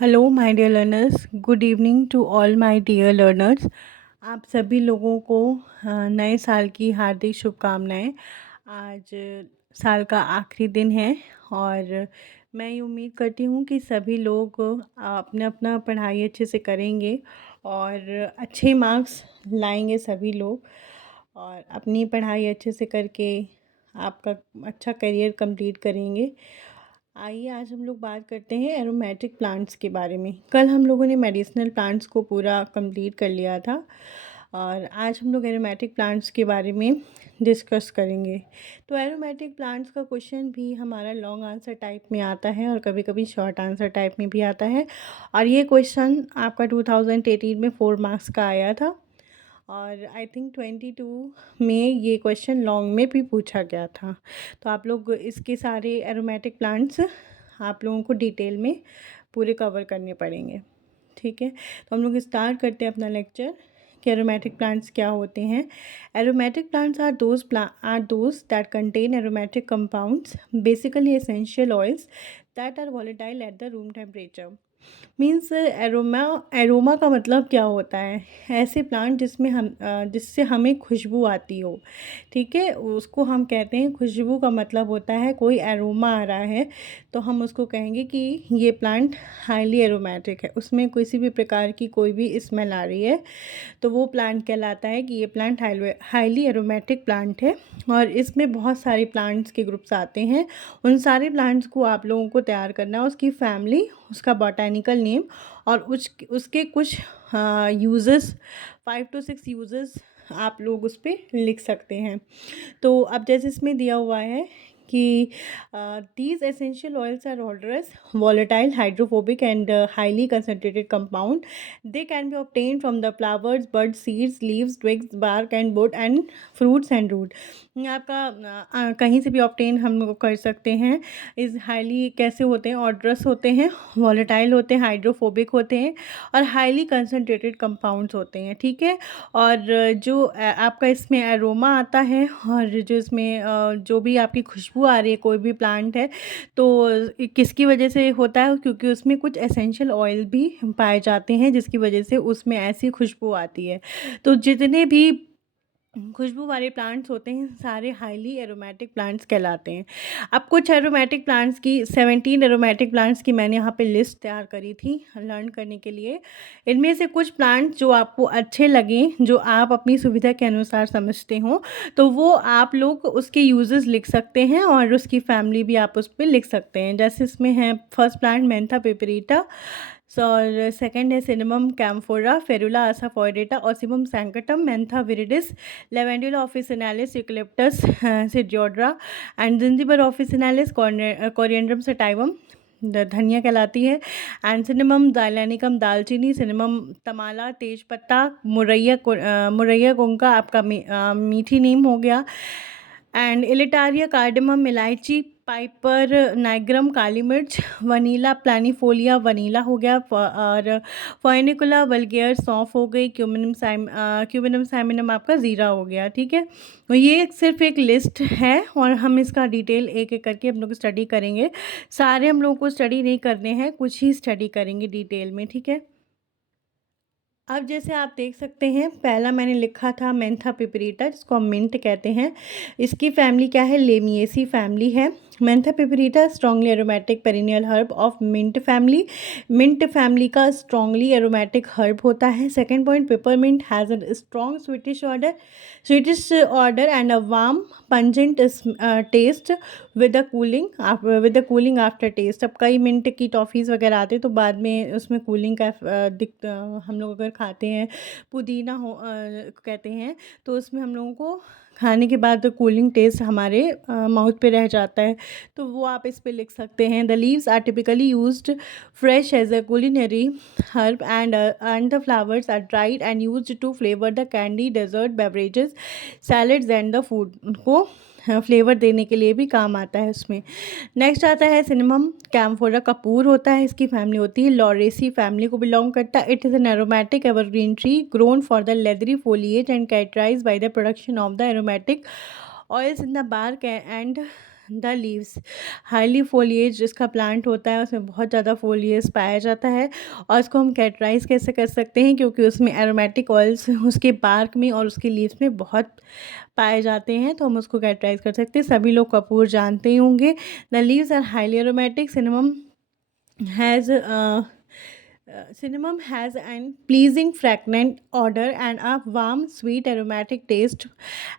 Hello my dear learners, good evening to all my dear learners. आप सभी लोगों को नए साल की हार्दिक शुभकामनाएं। आज साल का आखिरी दिन है और मैं ये उम्मीद करती हूँ कि सभी लोग अपना अपना पढ़ाई अच्छे से करेंगे और अच्छे मार्क्स लाएंगे सभी लोग, और अपनी पढ़ाई अच्छे से करके आपका अच्छा करियर कंप्लीट करेंगे। आइए आज हम लोग बात करते हैं एरोमेटिक प्लांट्स के बारे में। कल हम लोगों ने मेडिसिनल प्लांट्स को पूरा कंप्लीट कर लिया था और आज हम लोग एरोमेटिक प्लांट्स के बारे में डिस्कस करेंगे। तो एरोमेटिक प्लांट्स का क्वेश्चन भी हमारा लॉन्ग आंसर टाइप में आता है और कभी कभी शॉर्ट आंसर टाइप में भी आता है, और ये क्वेश्चन आपका 2018 में 4 मार्क्स का आया था और आई थिंक 22 में ये क्वेश्चन लॉन्ग में भी पूछा गया था। तो आप लोग इसके सारे एरोमेटिक प्लांट्स आप लोगों को डिटेल में पूरे कवर करने पड़ेंगे, ठीक है। तो हम लोग स्टार्ट करते हैं अपना लेक्चर कि एरोमेटिक प्लांट्स क्या होते हैं। Aromatic plants are those that contain aromatic compounds, basically essential oils that are volatile at the room temperature. Means aroma aroma का मतलब क्या होता है? ऐसे प्लांट जिससे हमें खुशबू आती हो, ठीक है, उसको हम कहते हैं। खुशबू का मतलब होता है कोई एरोमा आ रहा है तो हम उसको कहेंगे कि ये प्लांट हाईली एरोमेटिक है, उसमें किसी भी प्रकार की कोई भी स्मेल आ रही है तो वो प्लांट कहलाता है कि ये प्लांट हाईली एरोमेटिक प्लांट है। और इसमें बहुत सारे प्लांट्स के ग्रुप्स आते हैं। उन सारे प्लांट्स को आप लोगों को तैयार करना है, उसकी फैमिली, उसका बॉटेनिकल नेम और उसके कुछ यूजेस, 5 to 6 यूजेस आप लोग उस पर लिख सकते हैं। तो अब जैसे इसमें दिया हुआ है कि these essential oils are odorous, volatile, hydrophobic and highly concentrated compound. They can be obtained from the flowers, buds, seeds, leaves, twigs, bark and wood and fruits and root. ये आपका कहीं से भी ऑब्टेन हम लोग कर सकते हैं। इस हाईली कैसे होते हैं? ऑडरस होते हैं, वॉलेटाइल होते हैं, हाइड्रोफोबिक होते हैं और हाईली कंसनट्रेटेड कंपाउंड्स होते हैं, ठीक है। और जो आपका इसमें एरोमा आता है और जो इसमें जो भी आपकी खुशबू आ रही है कोई भी प्लांट है तो किसकी वजह से होता है? क्योंकि उसमें कुछ एसेंशियल ऑयल भी पाए जाते हैं जिसकी वजह से उसमें ऐसी खुशबू आती है। तो जितने भी खुशबू वाले प्लांट्स होते हैं सारे हाईली एरोमेटिक प्लांट्स कहलाते हैं। अब कुछ एरोमेटिक प्लांट्स की 17 एरोमेटिक प्लांट्स की मैंने यहाँ पे लिस्ट तैयार करी थी लर्न करने के लिए। इनमें से कुछ प्लांट्स जो आपको अच्छे लगें, जो आप अपनी सुविधा के अनुसार समझते हो, तो वो आप लोग उसके यूजेस लिख सकते हैं और उसकी फैमिली भी आप उस पर लिख सकते हैं। जैसे इसमें है फर्स्ट प्लांट मेंथा पिपरीटा, और सेकंड है Cinnamomum camphora, Ferula asafoetida, Ocimum sanctum, Mentha viridis, Lavandula officinalis, Eucalyptus citriodora and Zingiber officinalis, Coriandrum sativum धनिया कहलाती है, एंड सिनेमम जाइलैनिकम दालचीनी, सिनेमम तमाला तेजपत्ता, मुरैया कोंका आपका मीठी नीम हो गया, एंड इलिटारिया कार्डमम इलायची, पाइपर नाइग्रम काली मिर्च, वनीला प्लानीफोलिया वनीला हो गया, और फोइनिकुला वल्गेयर सौंफ हो गई, क्यूमिनम साइमिनम आपका ज़ीरा हो गया, ठीक है। तो ये सिर्फ एक लिस्ट है और हम इसका डिटेल एक एक करके हम लोग स्टडी करेंगे। सारे हम लोगों को स्टडी नहीं करने हैं, कुछ ही स्टडी करेंगे डिटेल में, ठीक है। अब जैसे आप देख सकते हैं पहला मैंने लिखा था मेंथा पिपरीटा, जिसको हम मिंट कहते हैं। इसकी फैमिली क्या है? लेमिएसी फैमिली है। Mentha piperita strongly aromatic perennial herb of mint family. Mint family का स्ट्रॉन्गली एरोमेटिक हर्ब होता है। Second point, peppermint has a strong sweetish odour and a warm pungent taste with the cooling after taste. अब कई mint की toffees वगैरह आते हैं तो बाद में उसमें कूलिंग का हम लोग अगर खाते हैं, पुदीना कहते हैं, तो उसमें हम लोगों को खाने के बाद कूलिंग टेस्ट हमारे माउथ पे रह जाता है, तो वो आप इस पे लिख सकते हैं। The leaves are typically used fresh as a culinary herb and the flowers are dried and used to flavour the candy, dessert, beverages, salads and the food को फ्लेवर देने के लिए भी काम आता है उसमें। नेक्स्ट आता है सिनेमम कैम्फोरा, कपूर होता है, इसकी फैमिली होती है लॉरेसी फैमिली को बिलोंग करता है। It is an aromatic evergreen tree grown for the leathery foliage and characterise by the production of the aromatic oils in the bark and the leaves. Highly foliage जिसका plant होता है उसमें बहुत ज़्यादा foliage पाया जाता है, और उसको हम कैटेगराइज कैसे कर सकते हैं, क्योंकि उसमें एरोमेटिक ऑयल्स उसके बार्क में और उसके लीव्स में बहुत पाए जाते हैं, तो हम उसको कैटेगराइज कर सकते हैं। सभी लोग कपूर जानते ही होंगे। The leaves are highly aromatic. has uh, cinnamon has an pleasing fragrant odor and a warm sweet aromatic taste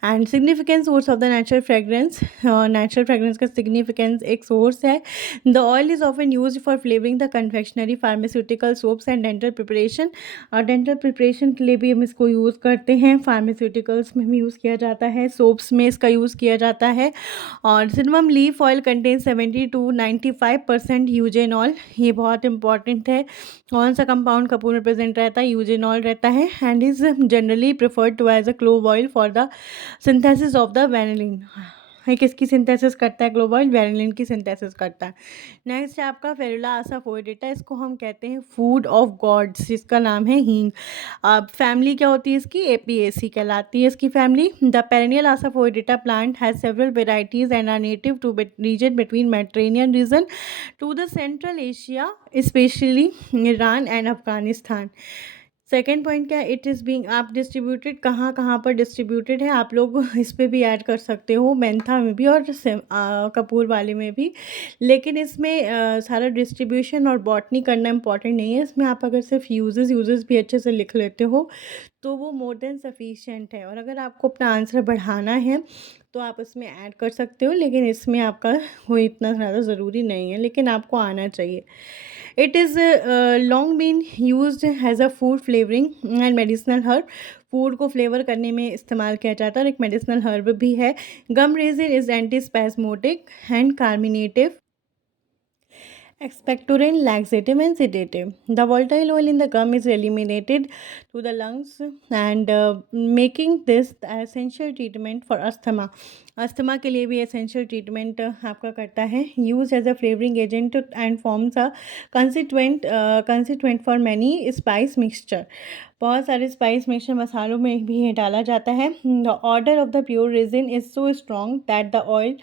and significant source of the natural fragrance. Natural fragrance का significance एक source है. The oil is often used for flavoring the confectionery, pharmaceutical soaps and dental preparation. और dental preparation के लिए भी हम इसको use करते हैं, pharmaceuticals में भी यूज़ किया जाता है, soaps में इसका यूज़ किया जाता है। और cinnamon leaf oil contain 70 to 95% eugenol. ये बहुत इंपॉर्टेंट है। कौन सा कंपाउंड कपूर में प्रेजेंट रहता है? यूजेनॉल रहता है, and is generally preferred to as a clove oil for the synthesis of the vanillin. ये किसकी सिंथेसिस करता है? क्लोव ऑयल वेनिलिन की सिंथेसिस करता है। नेक्स्ट है आपका फेरुला असाफोइडेटा। इसको हम कहते हैं फूड ऑफ गॉड्स, जिसका नाम है हींग। अब फैमिली क्या होती है इसकी? एपीएसी कहलाती है इसकी फैमिली। The perennial asafoetida plant has several varieties and are native to region between Mediterranean region to the central Asia, especially Iran and Afghanistan. Second point क्या है? इट इज़ बीइंग आप डिस्ट्रीब्यूटेड कहाँ कहाँ पर डिस्ट्रीब्यूटेड है, आप लोग इस पे भी ऐड कर सकते हो, मेंथा में भी और कपूर वाले में भी। लेकिन इसमें सारा डिस्ट्रीब्यूशन और बॉटनी करना इंपॉर्टेंट नहीं है। इसमें आप अगर सिर्फ यूजेस भी अच्छे से लिख लेते हो तो वो मोर देन सफिशिएंट है। और अगर आपको अपना आंसर बढ़ाना है तो आप इसमें ऐड कर सकते हो, लेकिन इसमें आपका कोई इतना ज़्यादा ज़रूरी नहीं है, लेकिन आपको आना चाहिए। It is long been use as a food flavouring and medicinal herb. Food को फ्लेवर करने में इस्तेमाल किया जाता है और एक मेडिसिनल हर्ब भी है। Gum resin is anti spasmodic and carminative, expectorant, laxative and sedative. The volatile oil in the gum is eliminated to the lungs and making this the essential treatment for asthma. Asthma के लिए भी essential treatment आपका करता है। Use as a flavouring agent and forms a constituent for many spice mixture. बहुत सारे spice mixture मसालों में भी ये डाला जाता है। The order of the pure resin is so strong that the oil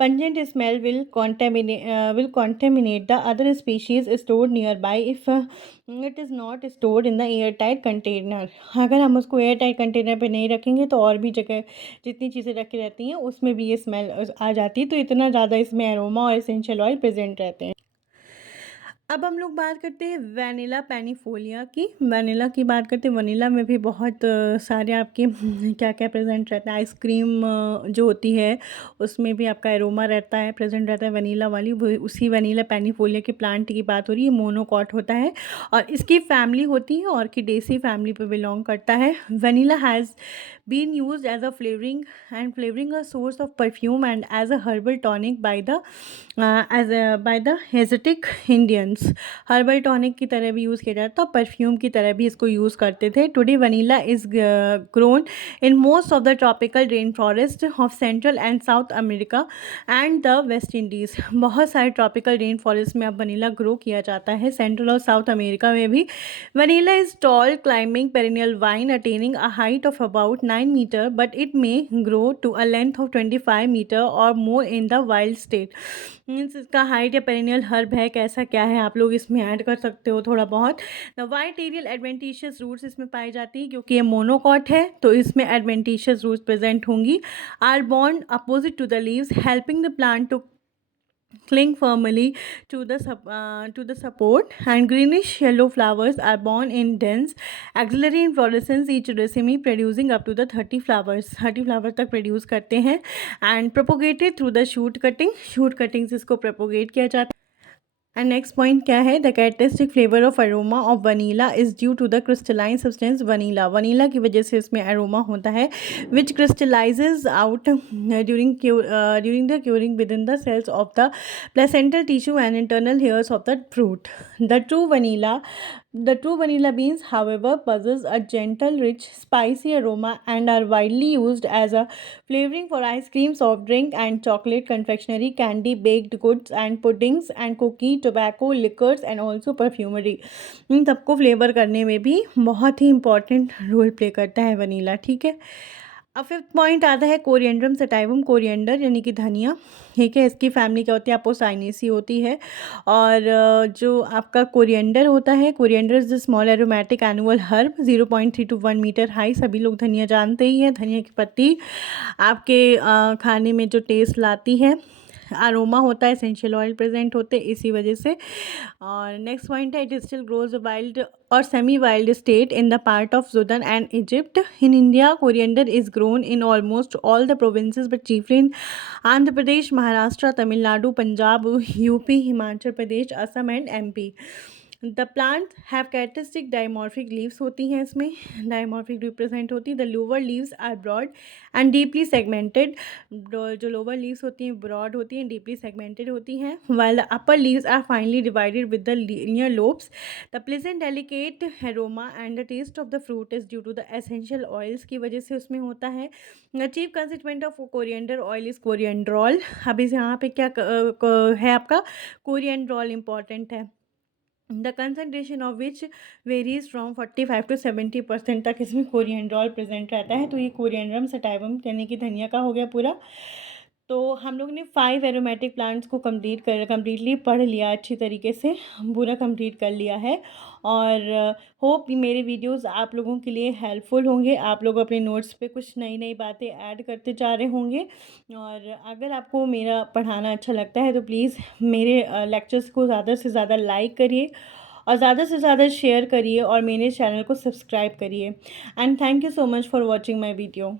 pungent smell will contaminate the other species stored nearby if it is not stored in the airtight container. अगर हम उसको एयरटाइट कंटेनर पे नहीं रखेंगे तो और भी जगह जितनी चीज़ें रखी रहती हैं उसमें भी ये स्मेल आ जाती है, तो इतना ज़्यादा इसमें एरोमा और एसेंशियल ऑयल प्रेजेंट रहते हैं। अब हम लोग बात करते हैं वैनिला पैनीफोलिया की। वैनिला की बात करते हैं। वनीला में भी बहुत सारे आपके क्या क्या प्रेजेंट रहता है। आइसक्रीम जो होती है उसमें भी आपका एरोमा रहता है, प्रेजेंट रहता है वनीला वाली। वो उसी वनीला पैनीफोलिया के प्लांट की बात हो रही है। मोनोकॉट होता है और इसकी फैमिली होती है ऑर्किडेसी फैमिली पे बिलोंग करता है। Vanilla has been use as a flavouring a source of perfume and as a herbal tonic by the Aztec Indians. Herbal tonic की तरह भी यूज़ किया जाता है, परफ्यूम की तरह भी इसको यूज़ करते थे। Today vanilla is grown in most of the tropical rain forest of central and south America and the West Indies. बहुत सारे ट्रॉपिकल रेन फॉरेस्ट में अब वनीला ग्रो किया जाता है, सेंट्रल और साउथ अमेरिका में भी। Vanilla is tall climbing perennial vine attaining a height of about 9 metre, but it may grow to a length of 25 metre और more in the wild state. Means इसका height या perennial herb है, कैसा क्या है आप लोग इसमें ऐड कर सकते हो थोड़ा बहुत। The white aerial adventitious roots इसमें पाई जाती है, क्योंकि ये मोनोकॉट है तो इसमें एडवेंटिशियस रूट्स प्रेजेंट होंगी। Are borne opposite to the leaves helping the plant to cling firmly to the support, and greenish yellow flowers are borne in dense axillary inflorescence, each raceme producing up to the 30 flowers 30 flower तक produce करते हैं। And propagated through the shoot cutting से इसको propagate किया जाता है। And next point क्या है? The characteristic flavour of aroma of vanilla is due to the crystalline substance vanilla. Vanilla की वजह से इसमें अरोमा होता है which crystallises out during the curing with in the cells of the placental tissue and internal hairs of the fruit. The true vanilla beans, however, possess a gentle, rich, spicy aroma and are widely used as a flavoring for ice cream, soft drink, and chocolate confectionery, candy, baked goods, and puddings, and cookie, tobacco, liquors, and also perfumery. इन सबको flavour करने में भी बहुत ही important role play करता है vanilla. ठीक है, अब फिफ्थ पॉइंट आता है कोरिएंड्रम सटाइवम, कोरिएंडर यानी कि धनिया। ठीक है, इसकी फैमिली क्या होती है, अपोसाइनेसी होती है। और जो आपका कोरिएंडर होता है, coriander is the small aromatic annual herb, 0.3 to 1 metre high. सभी लोग धनिया जानते ही हैं। धनिया की पत्ती आपके खाने में जो टेस्ट लाती है, अरोमा होता है, एसेंशियल ऑयल प्रेजेंट होते हैं इसी वजह से। और नेक्स्ट पॉइंट है, इट स्टिल ग्रोज वाइल्ड और semi wild state in the part of Sudan and Egypt. In India coriander is grown in almost all the provinces but chiefly in Andhra Pradesh, Maharashtra, Tamil Nadu, Punjab, UP, Himachal Pradesh, Assam and MP. The plant have characteristic dimorphic leaves होती हैं, इसमें dimorphic represent होती है। The lower leaves are broad and deeply segmented. जो lower leaves होती हैं broad होती हैं, डीपली सेगमेंटेड होती हैं, while the upper leaves are finely divided with the linear lobes. The pleasant delicate aroma and the taste of the fruit is due to the essential oils की वजह से उसमें होता है। The chief constituent of coriander oil is coriandrol। अब इस यहाँ पे क्या है आपका, coriandrol important है। The concentration of which varies from 45 to 70% तक इसमें कोरिएंड्रॉल प्रेजेंट रहता है। तो ये कोरिएंड्रम सटाइवम यानी कि धनिया का हो गया पूरा। तो हम लोग ने 5 एरोमेटिक प्लांट्स को कम्प्लीटली पढ़ लिया, अच्छी तरीके से पूरा कंप्लीट कर लिया है। और होप मेरे वीडियोस आप लोगों के लिए हेल्पफुल होंगे। आप लोग अपने नोट्स पे कुछ नई नई बातें ऐड करते जा रहे होंगे। और अगर आपको मेरा पढ़ाना अच्छा लगता है तो प्लीज़ मेरे लेक्चर्स को ज़्यादा से ज़्यादा लाइक करिए और ज़्यादा से ज़्यादा शेयर करिए और मेरे चैनल को सब्सक्राइब करिए। And thank you so much for watching my video.